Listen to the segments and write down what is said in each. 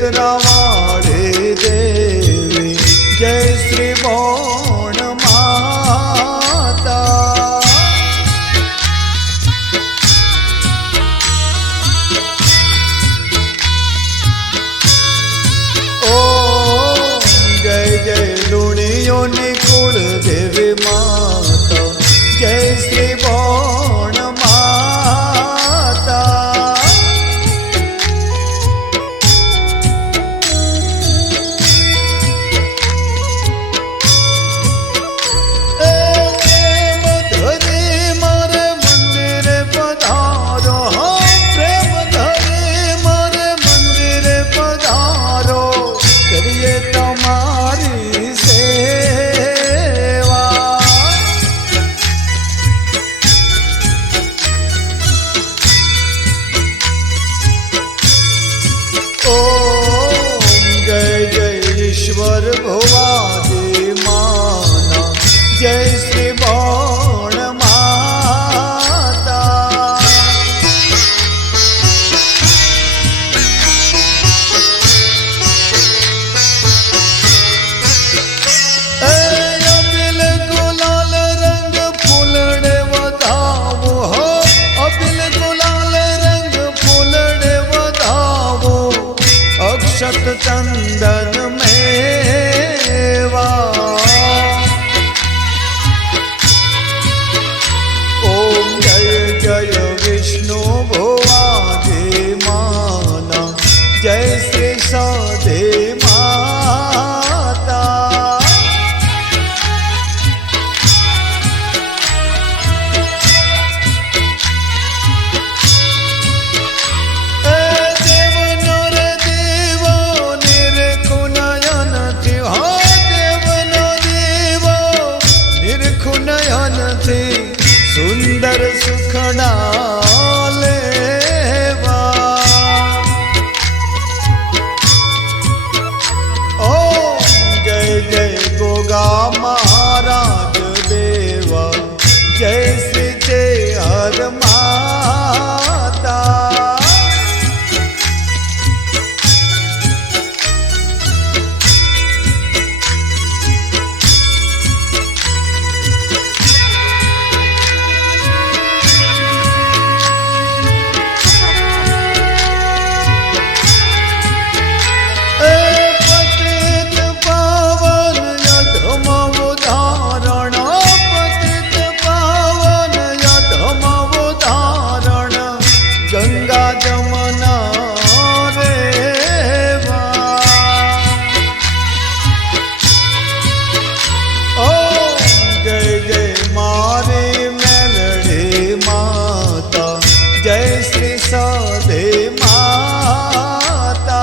क्षेत्रवाळे देवी जय श्री बोण माता। ओम जय जय लुणियोनी कुल देवी माता जय श्री बोण माता। ईश्वर भुवाजी माना जय श्री बोण माता। अबिल गुलाल रंग फूलड़े वधावो हो, अबिल गुलाल रंग फूलड़े वधावो, अक्षत चंदन मेवा। ओम जय जय विष्णु भुवाजी माना जय श्री सदे माता। सुंदर सुखना लेवा। ओम जय जय गोगा महाराज देवा जय श्री जय हर माता। जय श्री सदे माता।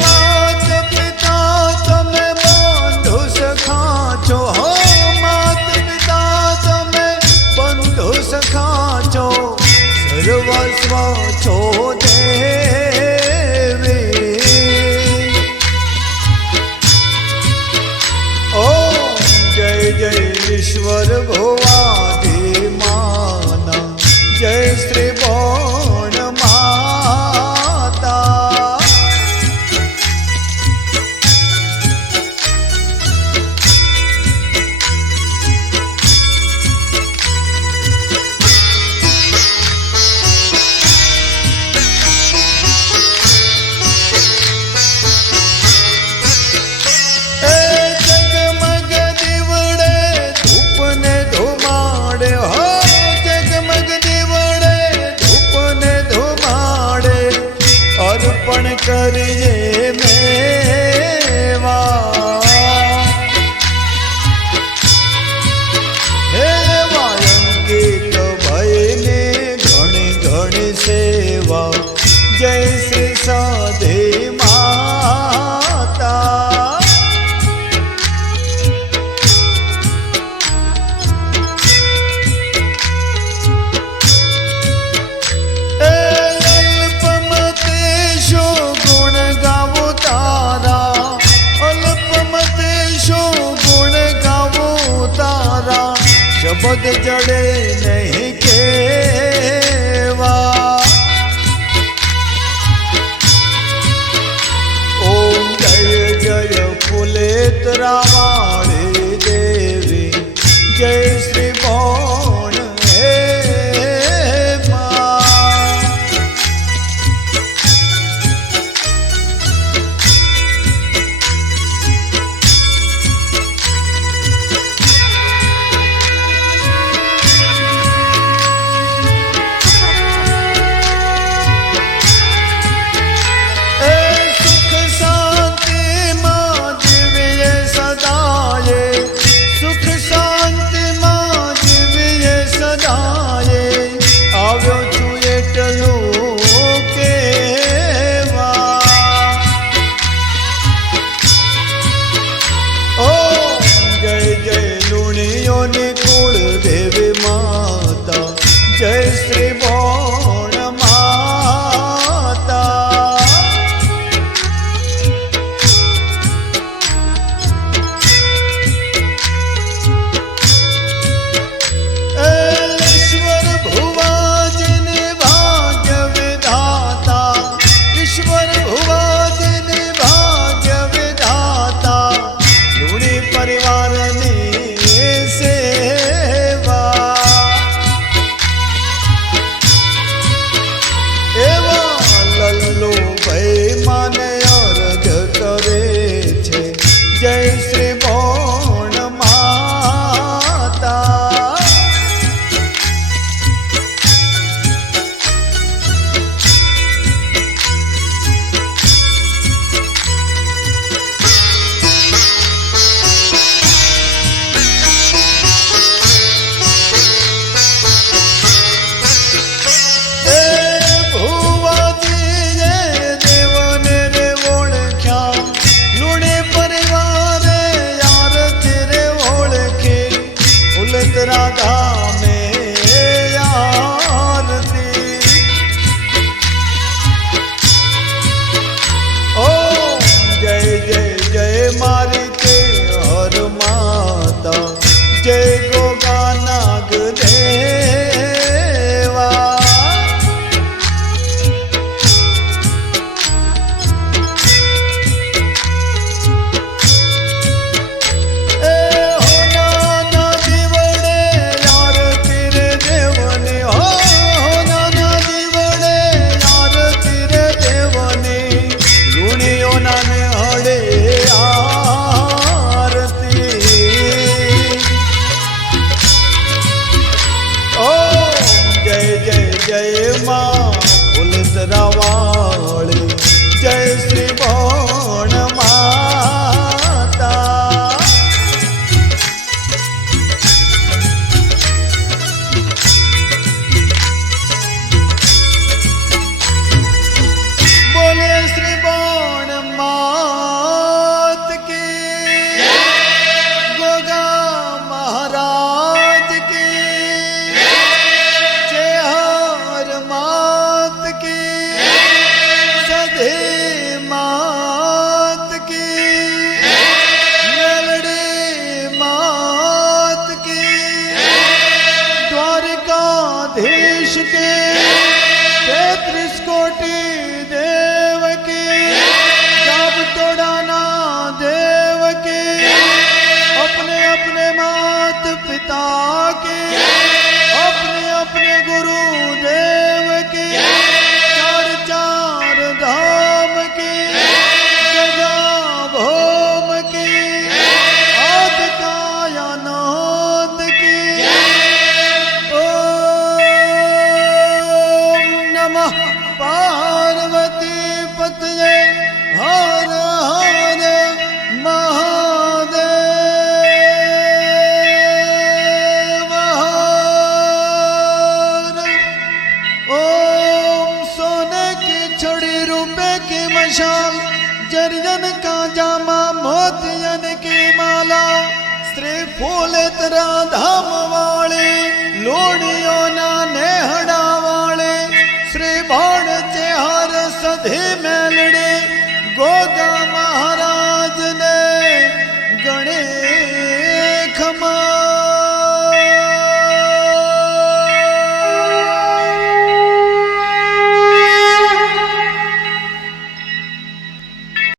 मात पिता तमे बंधु सखा छो हो, मात पिता तमे बंधु सखा छो, सर्वस्व छो देवी। ईश्वर भुवाजी माना जय श्री बोण माता। करिए मेवा। हे वायंकित भयने घणी घणी सेवा जय श्री सदे माता। गुण गावो तारा બધ જડે નહીં કેવા ઓમ જય જય ફુલેતરા વાળી દેવી જય શ્રી બોણ હે માં જય શ્રી બોણ માતા ઈશ્વર ભુવાજીને ભાગ્ય વિધાતા ઈશ્વર ભુવાજીને ભાગ્ય વિધાતા લુણી પરિવારની સેવા લલ્લુ ભાઈ માને અર્ઘ કરે છે જય શ્રી બોણ માતા રાધા મેં આરતી ઓમ જય જય જય મારી તે હર માતા જય ગોગા નાગ દેવા જય માં ફુલતરા વાળી જય શ્રી બોણ માતા બોલે શ્રી બોણ માત કી ગોગા મહારાજ કી मात की सधे मात की मेलड़ी मात की द्वारिकाधीश के 33 कोटि देव की जब तोड़ाना देव के अपने अपने मात पिता के अपने अपने गुरु देव के चार चार धाम के जगा भोम के आद कायानाद के ओम नमः पार्वती पतये हर हर महादेव हर ओम सोने की छड़ी रुपए की मशाल जरियन का जामा मोतियन की माला स्त्री फूलेतरा धाम वाले लोड़ियों ना नेहड़ा वाले श्री बाण चेहर सधी में